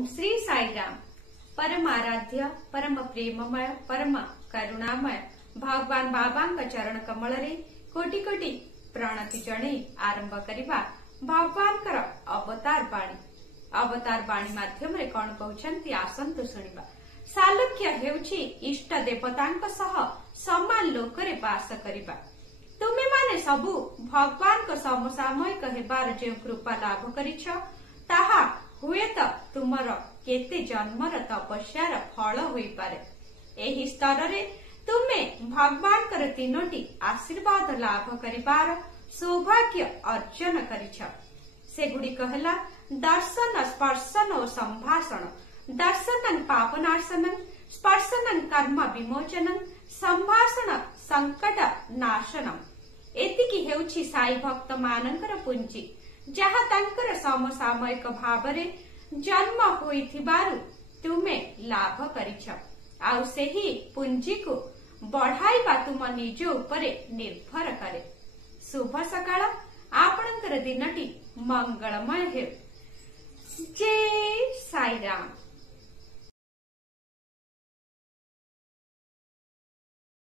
ओम श्री साई राम। परम आराध्य परम प्रेममय परम करुणामय भगवान बाबा चरण कमल रे कोटि कोटि प्रणति जणे आरंभ करिबा भगवान अवतार बाणी माध्यम रे कौन कहउछंती आसंतु सुनिबा। सालक्य हेउछि इष्ट देवतांक सह समान लोकरे वास करिबा। तुमे माने सबु भगवान को समसामयिक हेबार जे कृपा लाभ करिछ ताहा हुएत तुमर केते जन्मर तपस्यार फल होई पारे। एही स्तर रे तुमे भगवान कर तीनोटी आशीर्वाद लाभ करिबार सौभाग्य अर्जन करिछ। सेगुड़िक हला दर्शन स्पर्शन और संभाषण। दर्शनं पापनाशनं, स्पर्शनं कर्म विमोचनं, संभाषण संकट नाशनम। एतिकी हेउछि साई भक्त मानकर पुंजी जहा तांकर समसामयिक भावरे जन्म होइथिबारु तुमे लाभ करिछ। आउ सेही पुंजी को बढ़ाइबा तुम निज उपरे निर्भर करे। शुभ सकाळ, आपणकर दिनटी मंगलमय हेउ। जय साई राम।